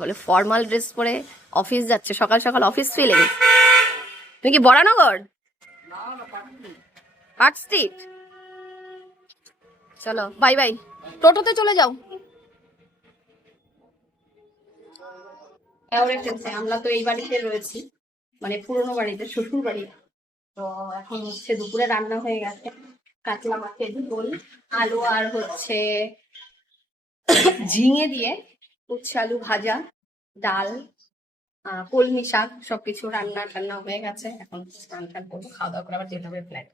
বলে formal dress পরে office যাচ্ছে, সকাল সকাল অফিস ফিলিং। তুমি কি বরানগর? Park street. চলো বাই বাই, টোটোতে চলে যাও। আমরা তো এই বাড়িতে রয়েছি, মানে পুরোনো বাড়িতে, শ্বশুর বাড়ি। তো এখন হচ্ছে দুপুরে রান্না হয়ে গেছে, কাতলা মাছের ঝোল, আলু আর হচ্ছে ঝিঙে দিয়ে উচ্ছে আলু ভাজা, ডাল, কলমি শাক, সবকিছু রান্না টান্না হয়ে গেছে। এখন স্নান টান করবো, খাওয়া দাওয়া করে আবার যেতে হবে ফ্ল্যাট।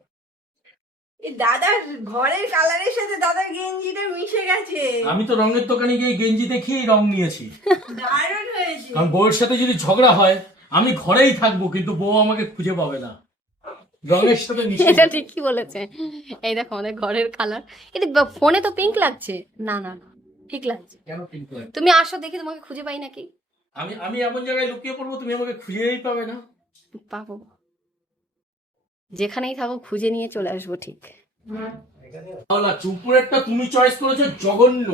দাদার ঘরের কালারের সাথে দাদার গেঞ্জিটা মিশে গেছে। আমি তো রঙের দোকানে গিয়ে গেঞ্জি দেখিয়ে রং নিয়েছি। দারুণ হয়েছে। কারণ বউয়ের সাথে যদি ঝগড়া হয় আমি ঘরেই থাকবো, কিন্তু বউ আমাকে খুঁজে পাবে না, রঙের সাথে মিশে এটা ঠিকই বলেছে। এই দেখো আমাদের ঘরের কালার। এটা ফোনে তো পিঙ্ক লাগছে, না না না ঠিক লাগছে। কেন পিঙ্ক লাগে? তুমি আসো দেখি, তোমাকে খুঁজে পাই নাকি। আমি আমি এমন জায়গায় লুকিয়ে পড়বো তুমি আমাকে খুঁজেই পাবে না। পাবো, যেখানেই থাকো খুঁজে নিয়ে চলে আসবো ঠিক। চুপুরেরটা তুমি চয়েস করেছো জঘন্য,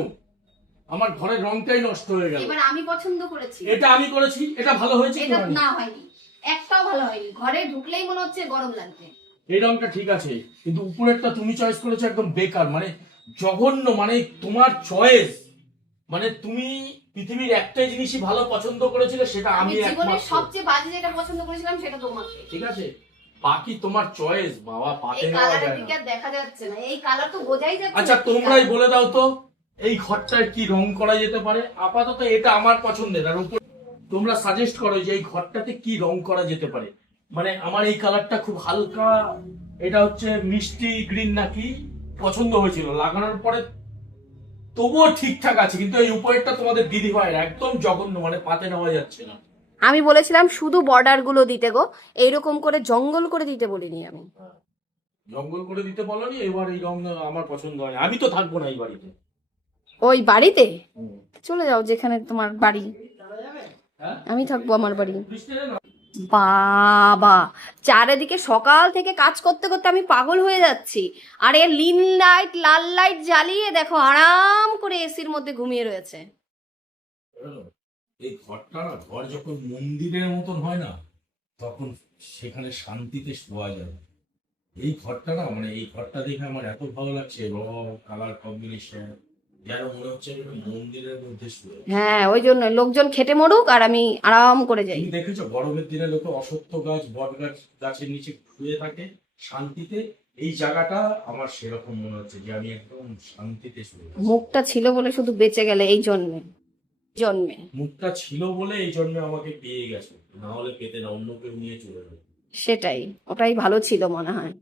আমার ঘরের রংটাই নষ্ট হয়ে গেল। এবার আমি পছন্দ করেছি, এটা আমি করেছি, এটা ভালো হয়েছে কি এটা হয়নি? না হয়নি, একটাও ভালো হয়নি। ঘরে ঢুকলেই মনে হচ্ছে গরম লাগছে। এই রংটা ঠিক আছে, কিন্তু উপরেরটা তুমি চয়েস করেছো একদম বেকার, মানে জঘন্য, মানে তোমার চয়েস, মানে তুমি পৃথিবীর একটাই জিনিসই ভালো পছন্দ করেছিলে, সেটা আমি আমি জীবনের একমাত্র। সবচেয়ে বাজে যেটা পছন্দ করেছিলাম সেটা তোমাকে। ঠিক আছে, বাকি তোমার চয়েস বাবা, পাতে এই নেওয়া কালারের যায় দিকে না। আর দেখা যাচ্ছে না, এই কালার তো বোঝাই যাচ্ছে আচ্ছা না কি তোমরাই কালার। বলে দাও তো এই ঘরটায় কি রং করা যেতে পারে? আপাতত এটা আমার পছন্দের, আর উপর তোমরা সাজেস্ট করো যে এই ঘরটাতে কি রং করা যেতে পারে। মানে আমার এই কালারটা খুব হালকা, এটা হচ্ছে মিষ্টি গ্রিন নাকি, পছন্দ হয়েছিল, লাগানোর পরে তবুও ঠিকঠাক আছে, কিন্তু এই উপরেরটা তোমাদের দিদি ভাইয়ের একদম জঘন্য, মানে পাতে নেওয়া যাচ্ছে না। আমি বলেছিলাম শুধু বর্ডার গুলো দিতে গো, এইরকম করে জঙ্গল করে দিতে বলিনি আমি। জঙ্গল করে দিতে বলনি, এবার এই রং আমার পছন্দ হয় না। আমি তো থাকবো না এই বাড়িতে। ওই বাড়িতে হুম। চলে যাও যেখানে তোমার বাড়ি, হ্যাঁ? আমি থাকবো আমার বাড়ি। বৃষ্টিতে না। বাবা, চারিদিকে সকাল থেকে কাজ করতে করতে আমি পাগল হয়ে যাচ্ছি, আর এর লিন লাইট লাল লাইট জ্বালিয়ে দেখো আরাম করে এসির মধ্যে ঘুমিয়ে রয়েছে। এই ঘরটা না, ঘর যখন মন্দিরের মতন হয় না, তখন সেখানে শান্তিতে শোয়া যায়। এই ঘরটা না, মানে এই ঘরটা দেখে আমার এত ভালো লাগছে, রং কালার কম্বিনেশন, যেন মনে হচ্ছে আমি একটা মন্দিরের মধ্যে শুয়ে আছি। হ্যাঁ, ওই জন্য লোকজন খেটে মরুক আর আমি আরাম করে যাই। তুমি দেখেছো গরমের দিনে লোকে অশ্বত্থ গাছ বট গাছ গাছের নিচে শুয়ে থাকে শান্তিতে, এই জায়গাটা আমার সেরকম মনে হচ্ছে যে আমি একদম শান্তিতে শুয়ে আছি। মুখটা ছিল বলে শুধু বেঁচে গেলে এই জন্মে, জন্মে। মুখটা ছিল বলে এই জন্য আমাকে পেয়ে গেছে, না হলে পেতে না, অন্য কেউ নিয়ে চলে যাবে। সেটাই, ওটাই ভালো ছিল মনে হয়।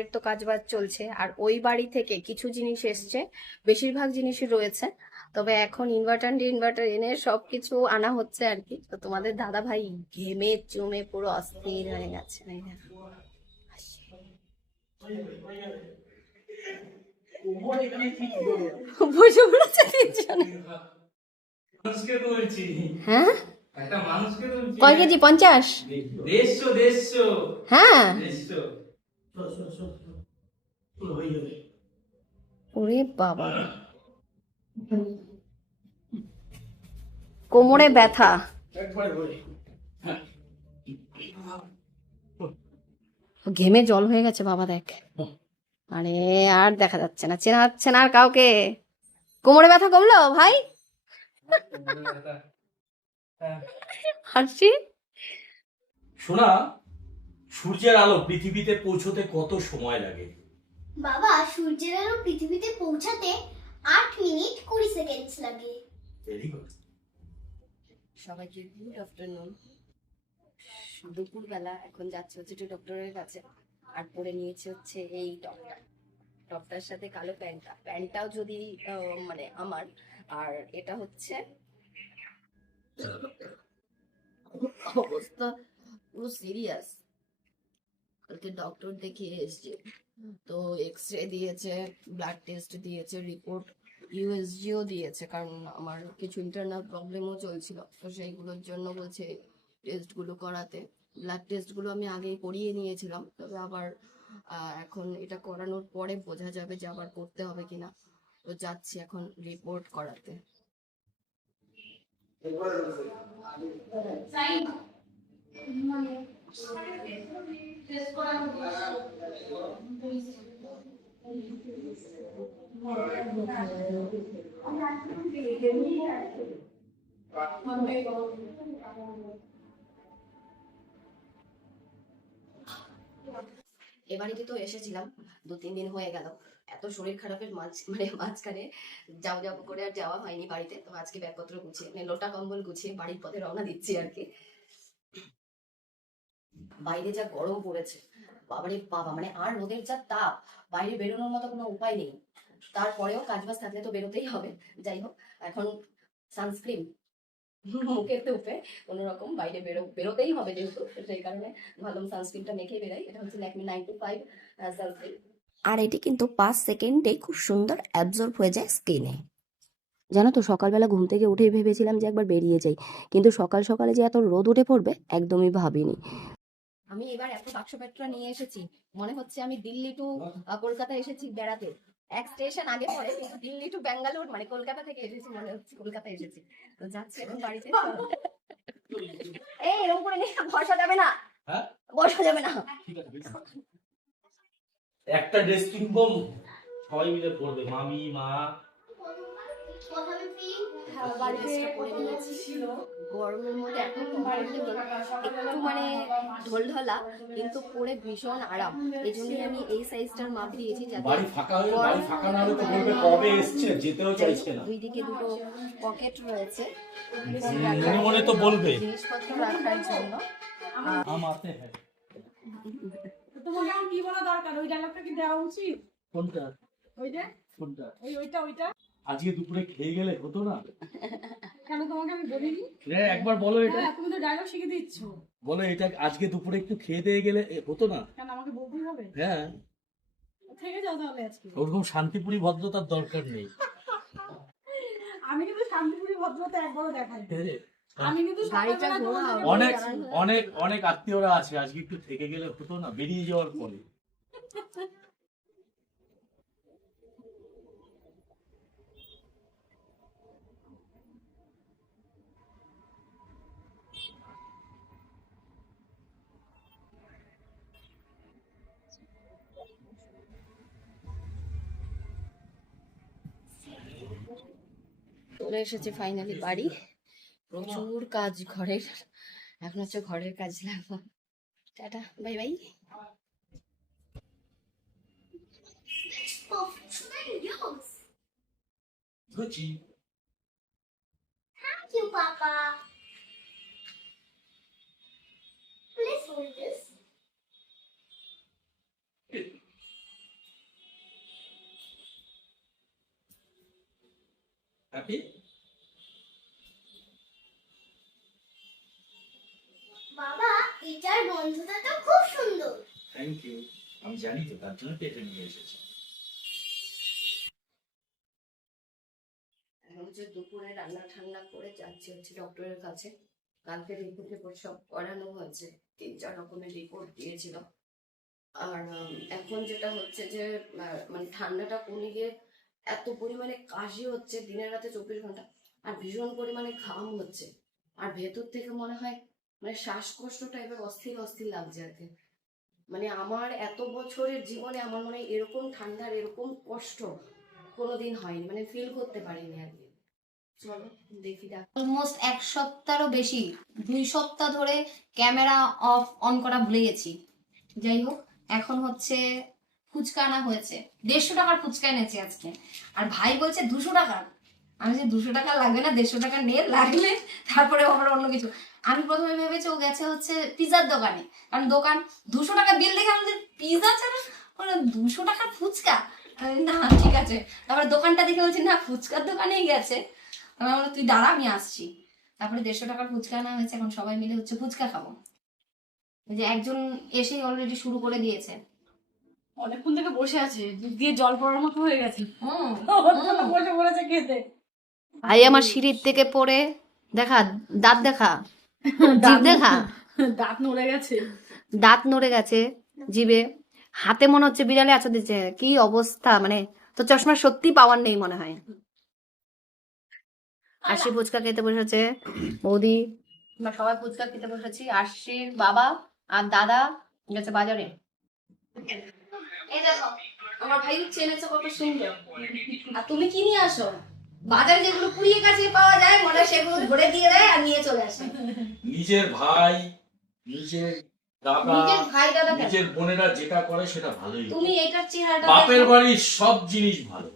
এর তো কাজ বাজ চলছে, আর ওই বাড়ি থেকে কিছু জিনিস এসছে, বেশিরভাগ জিনিসই রয়েছে। তবে এখন ইনভার্টার এনে সবকিছু আনা হচ্ছে আর কি। তো তোমাদের দাদা ভাই ঘেমে চুমে পুরো অস্থির হয়ে গেছে। এই দেখো। বসে পড়েছে তিনজনে। মানুষকে তো বলছি, হ্যাঁ, একটা মানুষকে তো বলছি। কয় কেজি? 50? দেড়শো হ্যাঁ, ওরে বাবা, কোমরে ব্যথা। ঘেমে জল হয়ে গেছে বাবা, দেখ। আরে আর দেখা যাচ্ছে না, চেনা যাচ্ছে না আর কাউকে। কোমরে ব্যথা কমলো ভাই? হাসি। শোনা, সূর্যের আলো পৃথিবীতে পৌঁছতে কত সময় লাগে? বাবা, সূর্যের আলো পৃথিবীতে পৌঁছাতে 8 মিনিট 20 সেকেন্ড লাগে। Very good. সবাইকে গুড আফটারনুন। দুপুরবেলা এখন যাচ্ছে হচ্ছে ডক্টরের কাছে, আর পরে নিয়েছে হচ্ছে এই টপটা, টপটার সাথে কালো প্যান্টটা, প্যান্টটাও যদি মানে আমার, আর এটা হচ্ছে অবস্থা পুরো সিরিয়াস। কালকে ডক্টর দেখিয়ে এসছি, তো এক্স রে দিয়েছে, ব্লাড টেস্ট দিয়েছে, রিপোর্ট ইউএসজিও দিয়েছে, কারণ আমার কিছু ইন্টারনাল প্রবলেমও চলছিল, তো সেইগুলোর জন্য বলছে টেস্টগুলো করাতে। ব্লাড টেস্টগুলো আমি আগেই করিয়ে নিয়েছিলাম, তবে আবার এখন এটা করানোর পরে বোঝা যাবে যে আবার করতে হবে কিনা। তো যাচ্ছি এখন রিপোর্ট করাতে। এ বাড়িতে তো এসেছিলাম 2-3 দিন হয়ে গেল। এত শরীর খারাপের মাঝখানে যাও করে আর যাওয়া হয়নি বাড়িতে। তো আজকে ব্যাগপত্র গুছিয়ে মানে লোটা কম্বল গুছিয়ে বাড়ির পথে রওনা দিচ্ছি আর কি। বাইরে যা গরম পড়েছে, বাবারে বাবা, মানে আর রোদের যা তাপ, বাইরে বেরোনোর মতো কোনো উপায় নেই। তারপরেও কাজবাজ থাকলে তো বেরোতেই হবে। যাই হোক, এখন সানস্ক্রিন মুখে তুপে কোনো রকম বাইরে বেরোতেই হবে, যেহেতু সেই কারণে ভাবলাম সানস্ক্রিনটা মেখে বেরাই। এটা হচ্ছে ল্যাকমি 925 সানস্ক্রিন। আর এটি কিন্তু 5 সেকেন্ডে খুব সুন্দর অ্যাবজর্ব হয়ে যায় স্কিনে। জানো তো, সকালবেলা ঘুম থেকে উঠেই ভেবেছিলাম যে একবার বেরিয়ে যাই, কিন্তু সকাল সকালে যে এত রোদ উঠে পড়বে একদমই ভাবিনি। আমি এবার এত বাক্সপত্র নিয়ে এসেছি, মনে হচ্ছে আমি দিল্লি টু কলকাতা এসেছি বেড়াতে। এক স্টেশন আগে পরে, কিন্তু দিল্লি টু ব্যাঙ্গালোর মানে কলকাতা থেকে এসেছি, মনে হচ্ছে কলকাতা এসেছি। তো যাচ্ছি এখন বাড়িতে। এই এরকম করে নিয়ে বসা যাবে না, হ্যাঁ বসা যাবে না। ঠিক আছে, একটা ড্রেস কিনবো, সবাই মিলে পরবে, মামি মা। ড্রেসটা পরে নিয়েছি। গরমের মধ্যে এখন একটু মানে ঢোলঢোলা, কিন্তু পরে ভীষণ আরাম। এই জন্য আমি এই সাইজটার মাপ দিয়েছি, যাতে বাড়ি ফাঁকা হয়ে, বাড়ি ফাঁকা না হলে তো বলবে কবে এসছে, যেতেও চাইছে না। দুই দিকে দুটো পকেট রয়েছে মনে মনে তো বলবে জিনিসপত্র রাখার জন্য। আমাতে হ্যাঁ। তোমাকে এখন কি বলা দরকার? ওই ডায়লগটা কি দেওয়া উচিত? কোনটা ওইটা কোনটা? ওইটা আজকে দুপুরে খেয়ে গেলে হতো না? কেন তোমাকে আমি বলিনি? একবার বলো এটা, হ্যাঁ, তুমি তো ডায়লগ শিখে দিচ্ছ। বলো এটা, আজকে দুপুরে একটু খেয়ে দিয়ে গেলে হতো না? কেন আমাকে বলতেই হবে? হ্যাঁ, থেকে যাও তাহলে আজকে। ওরকম শান্তিপুরি ভদ্রতার দরকার নেই। আমি কিন্তু শান্তিপুরি ভদ্রতা একবারও দেখাই না। আমি কিন্তু গাড়িটা সকালবেলা ঘোরা তোমাদের- অনেক অনেক অনেক আত্মীয়রা আছে, আজকে একটু থেকে গেলে হতো না বেরিয়ে যাওয়ার পরে? চলে এসেছি ফাইনালি বাড়ি। প্রচুর কাজ ঘরের, এখন হচ্ছে ঘরের কাজ লাগবো। Tata, bye bye. Professional use. বুঝছি। Thank you, Papa. Please hold this. Happy? বাবা, এটার বন্ধুটা তো খুব সুন্দর। থ্যাংক ইউ, আমি জানি তো, তার জন্য পেটে নিয়ে এসেছি। এখন হচ্ছে দুপুরে রান্না ঠান্না করে যাচ্ছি হচ্ছে ডক্টরের কাছে। কালকে রিপোর্ট সব করানো হয়েছে, 3-4 রকমের রিপোর্ট দিয়েছিল। আর এখন যেটা হচ্ছে যে মানে ঠান্ডাটা কমে গিয়ে এত পরিমাণে কাশি হচ্ছে দিনের রাতে 24 ঘন্টা, আর ভীষণ পরিমাণে ঘাম হচ্ছে, আর ভেতর থেকে মনে হয় মানে শ্বাসকষ্ট টাইপের অস্থির অস্থির লাগছে আর কি। মানে আমার এত বছরের জীবনে আমার মনে হয় এরকম ঠান্ডার এরকম কষ্ট কোনোদিন হয়নি, মানে ফিল করতে পারিনি আর কি। চলো দেখি। অলমোস্ট 1 সপ্তাহেরও বেশি, 2 সপ্তাহ ধরে ক্যামেরা অন করা ভুলে গেছি। যাই হোক, এখন হচ্ছে ফুচকা আনা হয়েছে, 150 টাকার ফুচকা এনেছি আজকে। আর ভাই বলছে 200 টাকা। আমি যে 200 টাকা লাগবে না, 150 টাকা নে, লাগলে তারপরে আবার অন্য কিছু। আমি প্রথমে ভেবেছি ও গেছে হচ্ছে পিজার দোকানে, কারণ দোকান 200 টাকা বিল দেখে আমাদের পিজা ছাড়া 200 টাকার ফুচকা, না ঠিক আছে। তারপরে দোকানটা দেখে বলছি না, ফুচকার দোকানেই গেছে। আমি বললাম তুই দাঁড়া, আমি আসছি। তারপরে 150 টাকার ফুচকা আনা হয়েছে, এখন সবাই মিলে হচ্ছে ফুচকা খাবো। ওই যে একজন এসেই অলরেডি শুরু করে দিয়েছে। অনেকক্ষণ থেকে বসে আছে, দুধ দিয়ে জল পড়ার মতো হয়ে গেছে। বসে পড়েছে খেতে। ভাই আমার সিঁড়ির থেকে পড়ে দেখা, দাঁত দেখা, জিভ দেখা, দাঁত নড়ে গেছে। দাঁত নড়ে গেছে জিভে, হাতে মনে হচ্ছে বিড়ালে আচ্ছা দিচ্ছে। কি অবস্থা, মানে তো চশমা সত্যি পাওয়ার নেই মনে হয়। আশি ফুচকা খেতে বসেছে, বৌদি আমরা সবাই ফুচকা খেতে বসেছি। আশির বাবা আর দাদা গেছে বাজারে। এই দেখো আমার ভাই চেনেছে কত সুন্দর। আর তুমি কি নিয়ে আসো? বাজারে যেগুলো কুড়িয়ে কাছে পাওয়া যায় মনে হয় সেগুলো ধরে দিয়ে দেয় আর নিয়ে চলে আসে। নিজের ভাই, নিজের দাদা, নিজের ভাই দাদা কেন? নিজের বোনেরা যেটা করে সেটা ভালোই। তুমি এটার চেহারাটা বাপের দেখো। বাড়ির সব জিনিস ভালো,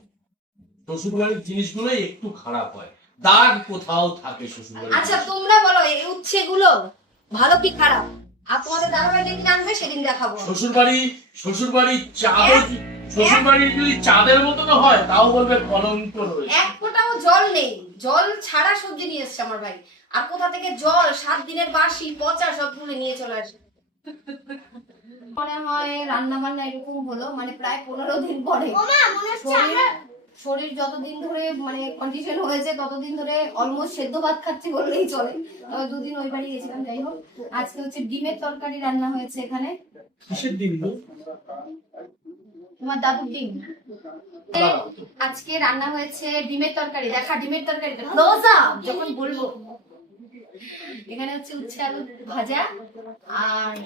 শ্বশুর বাড়ির জিনিসগুলো একটু খারাপ হয়, দাগ কোথাও থাকে শ্বশুর বাড়ির। আচ্ছা তোমরা বলো এই উচ্ছেগুলো ভালো কি খারাপ? আর তোমাদের দাদা ভাই যেদিন আনবে সেদিন দেখাবো। শ্বশুর বাড়ির চাঁদ, শ্বশুর বাড়ির যদি চাঁদের মতো না হয় তাও বলবে কলঙ্ক রয়েছে। এক ফোঁটাও জল নেই, জল ছাড়া সবজি নিয়ে এসছে আমার ভাই। আর কোথা থেকে জল 7 দিনের বাসি পচা সব তুলে নিয়ে চলে আসে। মনে হয় রান্না বান্না এরকম হলো মানে প্রায় 15 দিন পরে। ওমা মনে হচ্ছে আমরা শরীর যতদিন ধরে মানে কন্ডিশন হয়েছে ততদিন ধরে অলমোস্ট সেদ্ধ ভাত খাচ্ছি বললেই চলে। তবে 2 দিন ওই বাড়ি গেছিলাম। যাই হোক আজকে হচ্ছে ডিমের তরকারি রান্না হয়েছে এখানে। কিসের দিন গো? তোমার দাদুর ডিম। আজকে রান্না হয়েছে ডিমের তরকারি। দেখা ডিমের তরকারিটা ক্লোজ আপ যখন বলবো। এখানে হচ্ছে উচ্ছে আলু ভাজা আর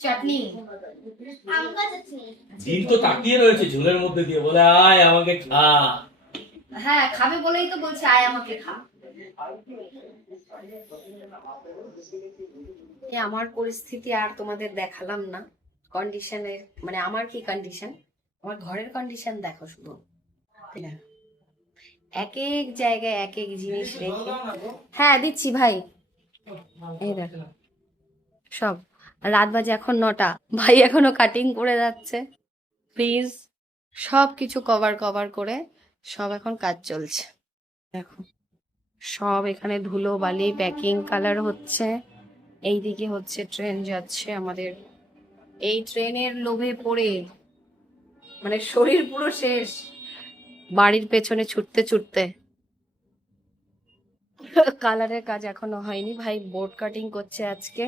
চাটনি। আমকা চাটনি। দিন তো তাকিয়ে রয়েছে ঝোলের মধ্যে দিয়ে, বলে আয় আমাকে খা। হ্যাঁ খাবে বলেই তো বলছে আয় আমাকে খা। আমার পরিস্থিতি আর তোমাদের দেখালাম না। কন্ডিশনের মানে আমার কি কন্ডিশন, আমার ঘরের কন্ডিশন দেখো শুধু। এক এক জায়গায় এক এক জিনিস রেখে। হ্যাঁ দিচ্ছি ভাই। এই দেখো সব। রাত বাজে এখন 9টা, ভাই এখনো কাটিং করে যাচ্ছে। প্লিজ সব কিছু কভার করে সব এখন কাজ চলছে। দেখো সব এখানে ধুলো বালি প্যাকিং কালার হচ্ছে। এইদিকে হচ্ছে ট্রেন যাচ্ছে আমাদের। এই ট্রেনের লোভে পড়ে মানে শরীর পুরো শেষ, বাড়ির পেছনে ছুটতে কালারের কাজ এখনো হয়নি। ভাই বোর্ড কাটিং করছে আজকে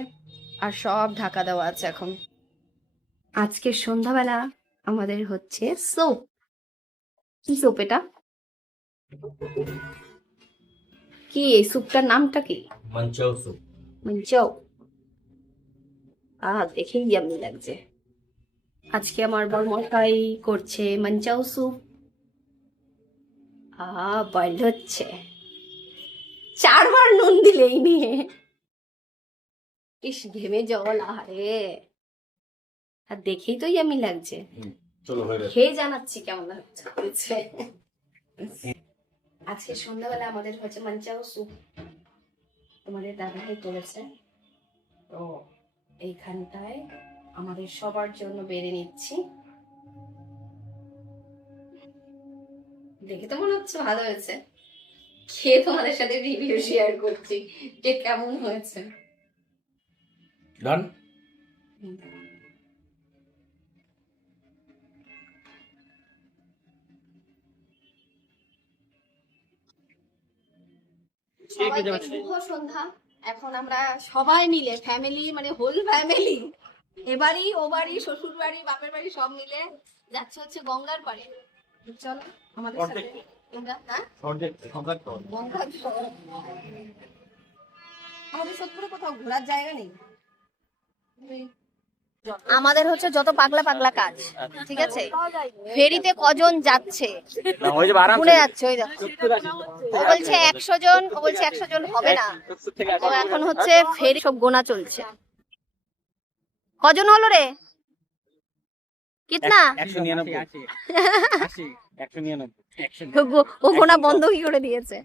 আর সব ঢাকা দেওয়া আছে এখন। আজকে সন্ধ্যাবেলা আমাদের হচ্ছে স্যুপ। কি স্যুপ এটা? কি এই স্যুপটার নামটা কি? মাঞ্চাও স্যুপ। মঞ্চাও। দেখেই ইয়াম্মি লাগছে। আজকে আমার বড়মশাই করছে মঞ্চাও স্যুপ। বয়েল হচ্ছে। 4 বার নুন দিলেই নিয়ে। ইস ঘেমে জল আহারে। আর দেখেই তো ইয়াম্মি লাগছে। চলো হয়ে গেছে। খেয়ে জানাচ্ছি কেমন হচ্ছে। আজকে সন্ধ্যাবেলা আমাদের হচ্ছে মঞ্চাও স্যুপ। তোমাদের দাদাভাই করেছে তো এইখানটায় আমাদের সবার জন্য বেড়ে নিচ্ছি। দেখে তো মনে হচ্ছে ভালো হয়েছে, খেয়ে তোমাদের সাথে রিভিউ শেয়ার করছি যে কেমন হয়েছে। ডান। সবাইকে শুভ সন্ধ্যা। এখন আমরা সবাই মিলে ফ্যামিলি মানে হোল ফ্যামিলি এবারই ও বাড়ি শ্বশুর বাড়ি বাপের বাড়ি সব মিলে যাচ্ছে হচ্ছে গঙ্গার পাড়ে। চলো আমাদের সাথে। হ্যাঁ আমাদের সত্যি কোথাও ঘোরার জায়গা নেই। আমাদের হচ্ছে যত পাগলা কাজ, ঠিক আছে? ফেরিতে কজন যাচ্ছে ঘুরে যাচ্ছে, ওই দেখো ও বলছে 100 জন, ও বলছে 100 জন হবে না। তো এখন হচ্ছে ফেরি সব গোনা চলছে। কজন হলো রে? কিতনা? 199 ও গোনা বন্ধ কি করে দিয়েছে?